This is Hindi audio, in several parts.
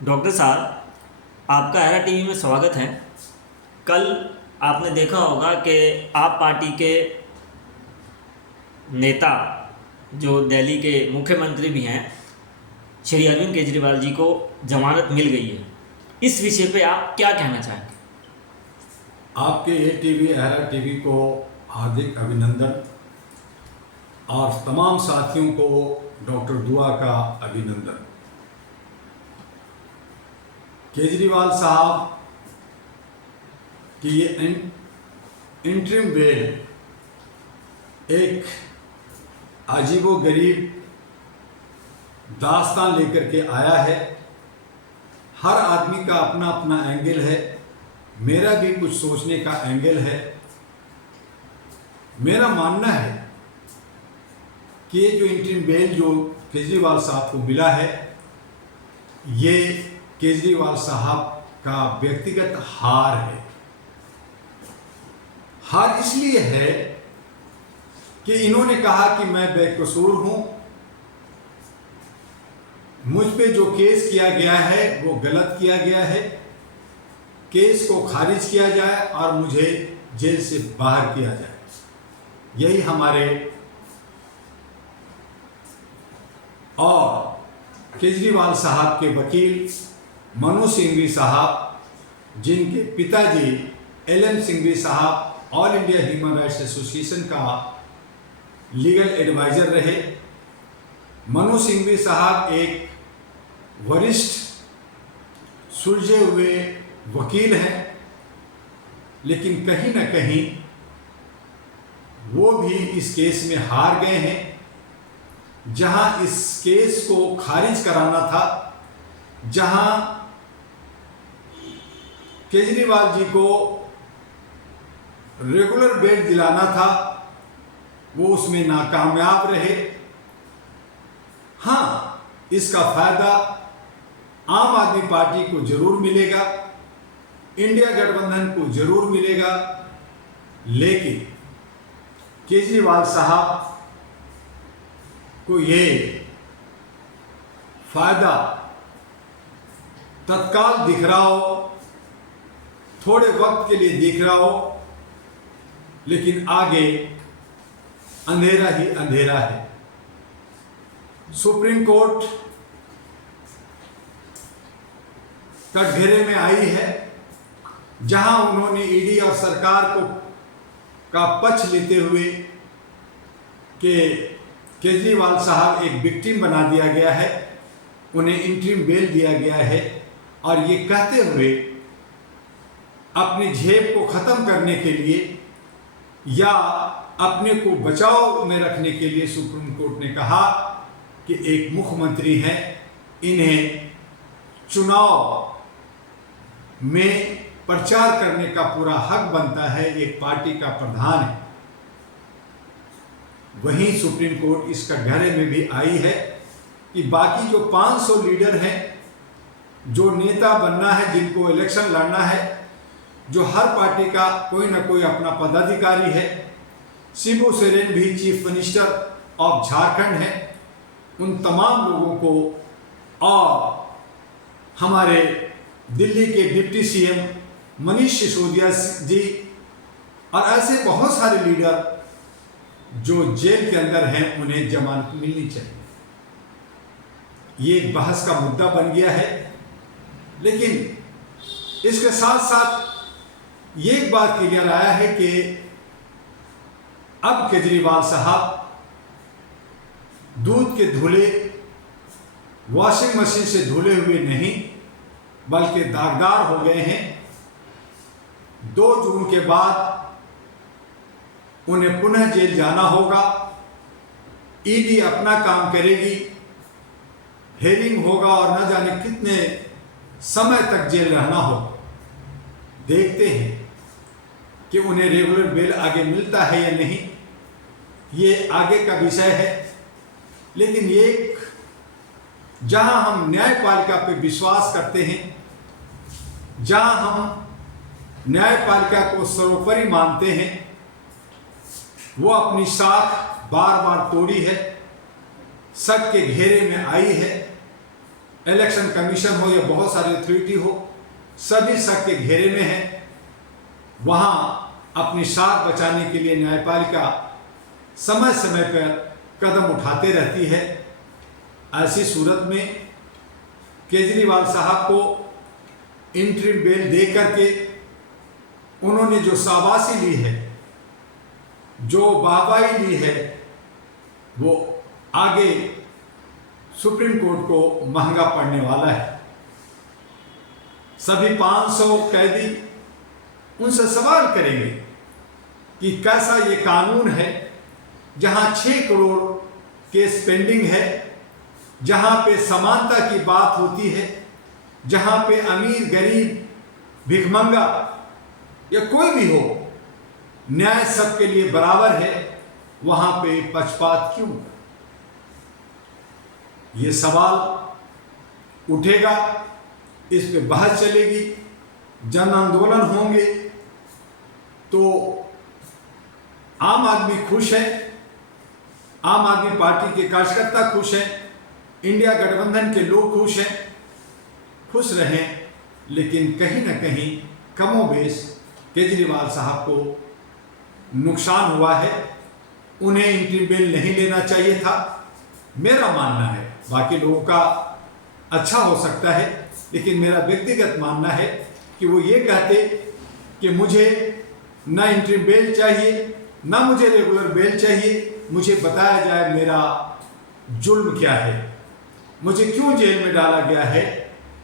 डॉक्टर साहब, आपका एरा टीवी में स्वागत है। कल आपने देखा होगा कि आप पार्टी के नेता, जो दिल्ली के मुख्यमंत्री भी हैं, श्री अरविंद केजरीवाल जी को जमानत मिल गई है। इस विषय पे आप क्या कहना चाहेंगे? आपके ए टीवी एरा टीवी को हार्दिक अभिनंदन और तमाम साथियों को डॉक्टर दुआ का अभिनंदन। केजरीवाल साहब की ये इंटरिम बेल एक अजीबोगरीब दास्तान लेकर के आया है। हर आदमी का अपना अपना एंगल है। मेरा भी कुछ सोचने का एंगल है। मेरा मानना है कि ये जो इंटरिम बेल जो केजरीवाल साहब को मिला है, ये केजरीवाल साहब का व्यक्तिगत हार है। हार इसलिए है कि इन्होंने कहा कि मैं बेकसूर हूं, मुझ पे जो केस किया गया है वो गलत किया गया है, केस को खारिज किया जाए और मुझे जेल से बाहर किया जाए। यही हमारे और केजरीवाल साहब के वकील मनोज सिंघवी साहब, जिनके पिताजी एल.एम. सिंघवी साहब all India human rights association का लीगल एडवाइजर रहे। मनोज सिंघवी साहब एक वरिष्ठ सुलझे हुए वकील हैं, लेकिन कहीं ना कहीं वो भी इस केस में हार गए हैं। जहां इस केस को खारिज कराना था, जहां केजरीवाल जी को रेगुलर बेल दिलाना था, वो उसमें नाकामयाब रहे। हाँ, इसका फायदा आम आदमी पार्टी को जरूर मिलेगा, इंडिया गठबंधन को जरूर मिलेगा, लेकिन केजरीवाल साहब को ये फायदा तत्काल दिख रहा हो, थोड़े वक्त के लिए दिख रहा हो, लेकिन आगे अंधेरा ही अंधेरा है। सुप्रीम कोर्ट कटघरे में आई है, जहां उन्होंने ईडी और सरकार का पक्ष लेते हुए कि केजरीवाल साहब एक विक्टिम बना दिया गया है, उन्हें इंटरिम बेल दिया गया है, और ये कहते हुए अपनी झेप को खत्म करने के लिए या अपने को बचाव में रखने के लिए सुप्रीम कोर्ट ने कहा कि एक मुख्यमंत्री हैं, इन्हें चुनाव में प्रचार करने का पूरा हक बनता है, एक पार्टी का प्रधान है। वहीं सुप्रीम कोर्ट इस कटघरे में भी आई है कि बाकी जो 500 लीडर हैं, जो नेता बनना है, जिनको इलेक्शन लड़ना है, जो हर पार्टी का कोई ना कोई अपना पदाधिकारी है, शिबू सोरेन भी चीफ मिनिस्टर ऑफ झारखंड है, उन तमाम लोगों को और हमारे दिल्ली के डिप्टी सीएम मनीष सिसोदिया जी और ऐसे बहुत सारे लीडर जो जेल के अंदर हैं, उन्हें जमानत मिलनी चाहिए। ये एक बहस का मुद्दा बन गया है। लेकिन इसके साथ साथ ये एक बात क्लियर आया है कि अब केजरीवाल साहब दूध के धुले वॉशिंग मशीन से धुले हुए नहीं, बल्कि दागदार हो गए हैं। 2 जून के बाद उन्हें पुनः जेल जाना होगा। ईडी अपना काम करेगी, हेयरिंग होगा और न जाने कितने समय तक जेल रहना होगा। देखते हैं कि उन्हें रेगुलर बेल आगे मिलता है या नहीं, ये आगे का विषय है। लेकिन ये जहां हम न्यायपालिका पे विश्वास करते हैं, जहां हम न्यायपालिका को सर्वोपरि मानते हैं, वो अपनी साख बार बार तोड़ी है, सच के घेरे में आई है इलेक्शन कमीशन हो या बहुत सारी अथॉरिटी हो, सभी शक के घेरे में है। वहाँ अपनी शाख बचाने के लिए न्यायपालिका समय समय पर कदम उठाते रहती है। ऐसी सूरत में केजरीवाल साहब को इंटरिम बेल दे करके उन्होंने जो शाबाशी ली है, जो वाहवाही ली है, वो आगे सुप्रीम कोर्ट को महंगा पड़ने वाला है। सभी 500 कैदी उनसे सवाल करेंगे कि कैसा ये कानून है जहां 6 करोड़ केस पेंडिंग है, जहां पे समानता की बात होती है, जहां पे अमीर गरीब भिखमंगा या कोई भी हो, न्याय सबके लिए बराबर है, वहां पे पक्षपात क्यों? ये सवाल उठेगा, इस पे बहस चलेगी, जन आंदोलन होंगे। तो आम आदमी खुश है, आम आदमी पार्टी के कार्यकर्ता खुश हैं, इंडिया गठबंधन के लोग खुश हैं। खुश रहें, लेकिन कहीं ना कहीं कमोबेश केजरीवाल साहब को नुकसान हुआ है। उन्हें इंटरिम बेल नहीं लेना चाहिए था, मेरा मानना है। बाकी लोगों का अच्छा हो सकता है, लेकिन मेरा व्यक्तिगत मानना है कि वो ये कहते कि मुझे ना इंटरिम बेल चाहिए, ना मुझे रेगुलर बेल चाहिए, मुझे बताया जाए मेरा जुल्म क्या है, मुझे क्यों जेल में डाला गया है,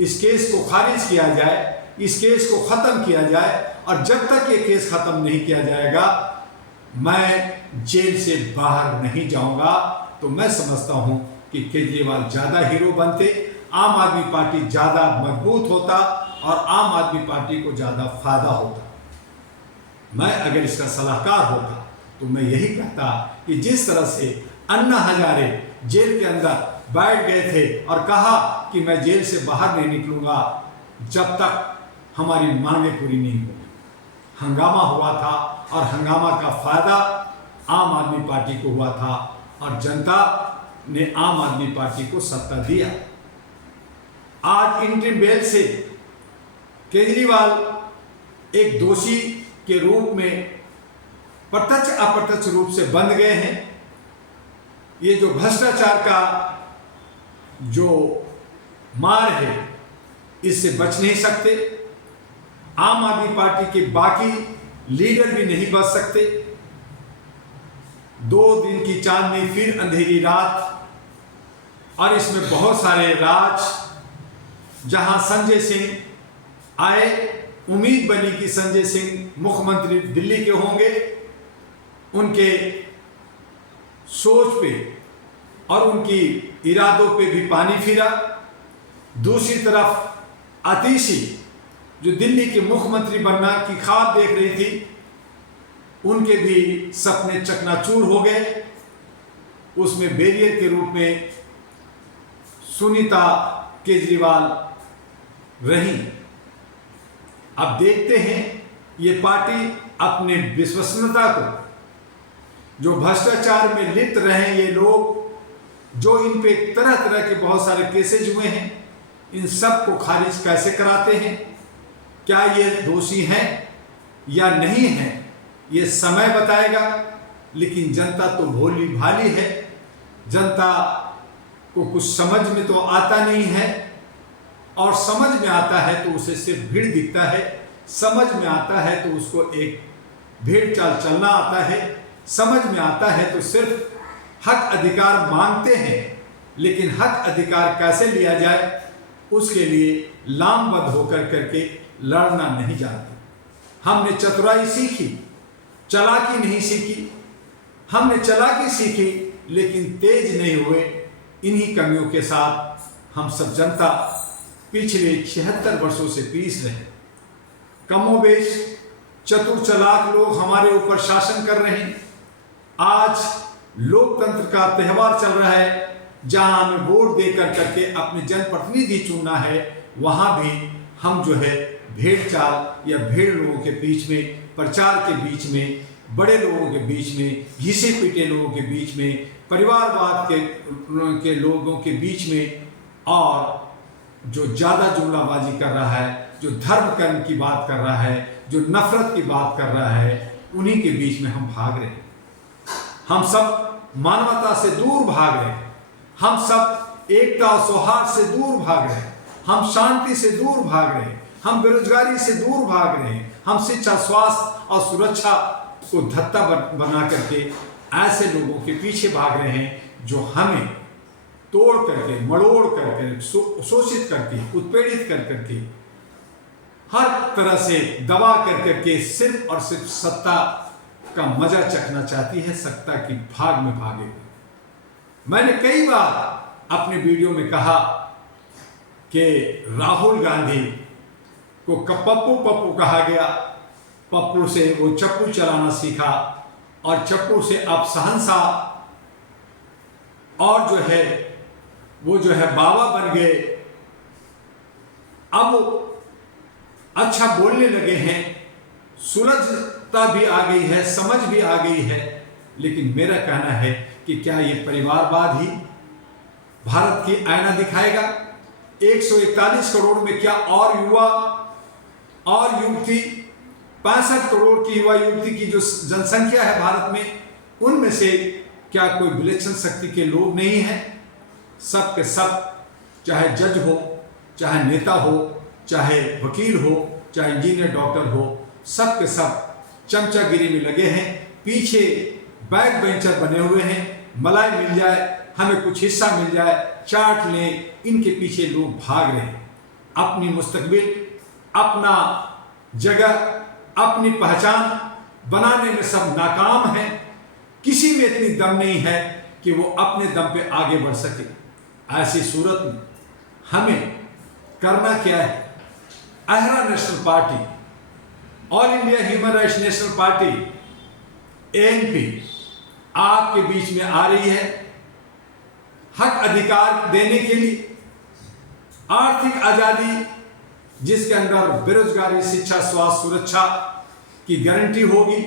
इस केस को खारिज किया जाए, इस केस को ख़त्म किया जाए, और जब तक ये केस ख़त्म नहीं किया जाएगा मैं जेल से बाहर नहीं जाऊंगा। तो मैं समझता हूं कि केजरीवाल ज़्यादा हीरो बनते, आम आदमी पार्टी ज़्यादा मजबूत होता और आम आदमी पार्टी को ज़्यादा फायदा होता। मैं अगर इसका सलाहकार होता तो मैं यही कहता कि जिस तरह से अन्ना हजारे जेल के अंदर बैठ गए थे और कहा कि मैं जेल से बाहर नहीं निकलूंगा जब तक हमारी मांगें पूरी नहीं होंगी। हंगामा हुआ था और हंगामा का फायदा आम आदमी पार्टी को हुआ था और जनता ने आम आदमी पार्टी को सत्ता दिया। आज इंटरिम बेल से केजरीवाल एक दोषी के रूप में प्रत्यक्ष अप्रत्यक्ष रूप से बंद गए हैं। ये जो भ्रष्टाचार का जो मार है, इससे बच नहीं सकते। आम आदमी पार्टी के बाकी लीडर भी नहीं बच सकते। 2 दिन की चांदनी फिर अंधेरी रात, और इसमें बहुत सारे राज। जहां संजय सिंह आए, उम्मीद बनी कि संजय सिंह मुख्यमंत्री दिल्ली के होंगे, उनके सोच पे और उनकी इरादों पे भी पानी फिरा। दूसरी तरफ आतिशी जो दिल्ली के मुख्यमंत्री बनना की ख्वाब देख रही थी, उनके भी सपने चकनाचूर हो गए। उसमें बैरियर के रूप में सुनीता केजरीवाल रही। अब देखते हैं ये पार्टी अपने विश्वसनीयता को, जो भ्रष्टाचार में लिप्त रहे ये लोग, जो इन पे तरह तरह के बहुत सारे केसेज हुए हैं, इन सब को खारिज कैसे कराते हैं। क्या ये दोषी हैं या नहीं हैं, ये समय बताएगा। लेकिन जनता तो भोली भाली है, जनता को कुछ समझ में तो आता नहीं है, और समझ में आता है तो उसे सिर्फ भीड़ दिखता है। समझ में आता है तो उसको एक भेड़ चाल चलना आता है। समझ में आता है तो सिर्फ हक अधिकार मांगते हैं, लेकिन हक अधिकार कैसे लिया जाए उसके लिए लामबद्ध होकर करके लड़ना नहीं जानते। हमने चतुराई सीखी, चालाकी नहीं सीखी। हमने चालाकी सीखी लेकिन तेज नहीं हुए। इन्हीं कमियों के साथ हम सब जनता पिछले 76 वर्षों से पीस रहे। कमोबेश चतुर चालाक लोग हमारे ऊपर शासन कर रहे हैं। आज लोकतंत्र का त्यौहार चल रहा है, जहां हमें वोट देकर करके अपने जनप्रतिनिधि चुनना है, वहां भी हम जो है भेड़ चाल या भेड़ लोगों के बीच में, प्रचार के बीच में, बड़े लोगों के बीच में, घिसे पीटे लोगों के बीच में, परिवारवाद के लोगों के बीच में और जो ज़्यादा जुमलाबाजी कर रहा है, जो धर्म कर्म की बात कर रहा है, जो नफरत की बात कर रहा है, उन्हीं के बीच में हम भाग रहे हैं। हम सब मानवता से दूर भाग रहे हैं, हम सब एकता और सौहार्द से दूर भाग रहे हैं, हम शांति से दूर भाग रहे हैं, हम बेरोजगारी से दूर भाग रहे हैं, हम शिक्षा, स्वास्थ्य और सुरक्षा को धत्ता बना करके ऐसे लोगों के पीछे भाग रहे हैं जो हमें तोड़ करके, मरोड़ करके, शोषित करके, उत्पीड़ित कर करके, हर तरह से दबा कर करके सिर्फ और सिर्फ सत्ता का मजा चखना चाहती है, सत्ता की भाग में भागे। मैंने कई बार अपने वीडियो में कहा कि राहुल गांधी को पप्पू पप्पू कहा गया, पप्पू से वो चप्पू चलाना सीखा और चप्पू से अब शहंशाह और जो है वो जो है बाबा बन गए। अब अच्छा बोलने लगे हैं, सुलझता भी आ गई है, समझ भी आ गई है। लेकिन मेरा कहना है कि क्या ये परिवारवाद ही भारत की आईना दिखाएगा? 141 करोड़ में क्या और युवा और युवती, 65 करोड़ की युवा युवती की जो जनसंख्या है भारत में, उनमें से क्या कोई विलक्षण शक्ति के लोग नहीं हैं? सब के सब, चाहे जज हो, चाहे नेता हो, चाहे वकील हो, चाहे इंजीनियर डॉक्टर हो, सब के सब चमचागिरी में लगे हैं, पीछे बैक बेंचर बने हुए हैं। मलाई मिल जाए, हमें कुछ हिस्सा मिल जाए, चाट लें, इनके पीछे लोग भाग रहे हैं। अपनी मुस्तकबिल, अपना जगह, अपनी पहचान बनाने में सब नाकाम हैं। किसी में इतनी दम नहीं है कि वो अपने दम पे आगे बढ़ सके। ऐसी सूरत में हमें करना क्या है? अहरा national party, all India human rights national party ANP आपके बीच में आ रही है हक अधिकार देने के लिए, आर्थिक आजादी जिसके अंदर बेरोजगारी, शिक्षा, स्वास्थ्य, सुरक्षा की गारंटी होगी,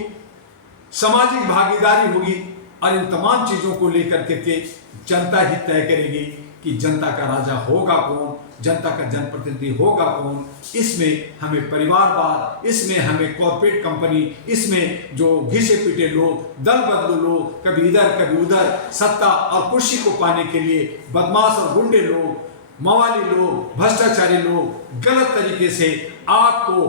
सामाजिक भागीदारी होगी, और इन तमाम चीजों को लेकर के जनता ही तय करेगी कि जनता का राजा होगा कौन, जनता का जनप्रतिनिधि होगा कौन। इसमें हमें परिवारवाद, इसमें हमें कॉर्पोरेट कंपनी, इसमें जो घिसे पिटे लोग, दल बदलू लोग, कभी इधर कभी उधर, सत्ता और कुर्सी को पाने के लिए बदमाश और गुंडे लोग, मवाली लोग, भ्रष्टाचारी लोग गलत तरीके से आपको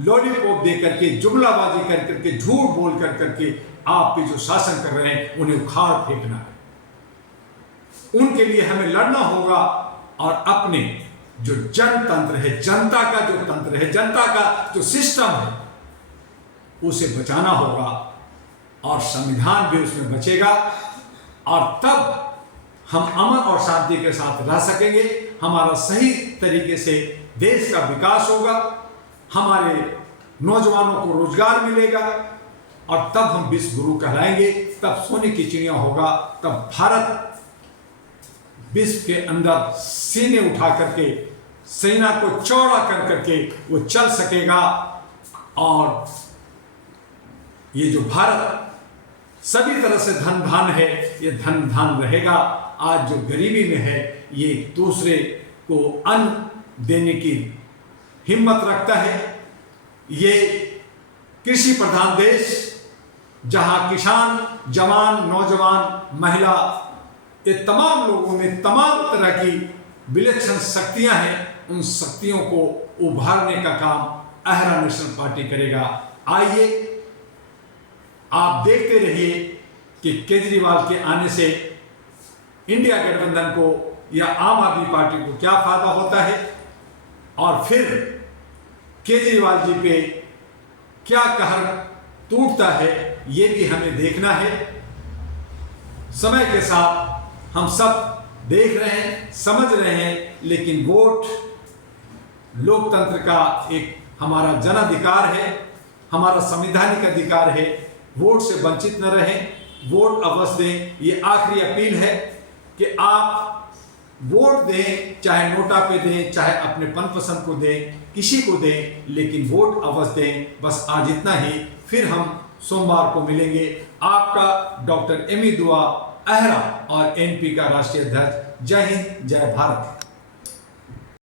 लॉलीपॉप दे करके, जुमलाबाजी कर करके, झूठ बोल कर करके आप पे जो शासन कर रहे हैं उन्हें उखाड़ फेंकना है। उनके लिए हमें लड़ना होगा और अपने जो जनतंत्र है, जनता का जो तंत्र है, जनता का जो सिस्टम है, उसे बचाना होगा और संविधान भी उसमें बचेगा, और तब हम अमन और शांति के साथ रह सकेंगे। हमारा सही तरीके से देश का विकास होगा, हमारे नौजवानों को रोजगार मिलेगा, और तब हम विश्व गुरु कहलाएंगे, तब सोने की चिड़िया होगा, तब भारत विश्व के अंदर सीने उठा करके, सेना को चौड़ा कर करके वो चल सकेगा। और ये जो भारत सभी तरह से धन धान है, ये धन धान रहेगा। आज जो गरीबी में है, ये दूसरे को अन्न देने की हिम्मत रखता है। ये कृषि प्रधान देश, जहां किसान, जवान, नौजवान, महिला, ये तमाम लोगों में तमाम तरह की विलक्षण शक्तियां हैं, उन शक्तियों को उभारने का काम अहरा नेशनल पार्टी करेगा। आइए आप देखते रहिए कि केजरीवाल के आने से इंडिया गठबंधन को या आम आदमी पार्टी को क्या फायदा होता है, और फिर केजरीवाल जी पे क्या कहर टूटता है, ये भी हमें देखना है। समय के साथ हम सब देख रहे हैं, समझ रहे हैं, लेकिन वोट लोकतंत्र का एक हमारा जनाधिकार है, हमारा संवैधानिक अधिकार है। वोट से वंचित न रहें, वोट अवश्य दें। ये आखिरी अपील है कि आप वोट दें, चाहे नोटा पे दें, चाहे अपने मनपसंद को दें, किसी को दें, लेकिन वोट अवश्य दें। बस आज इतना ही, फिर हम सोमवार को मिलेंगे। आपका डॉक्टर एमी दुआ, अहरा और ANP का राष्ट्रीय अध्यक्ष। जय हिंद, जय भारत।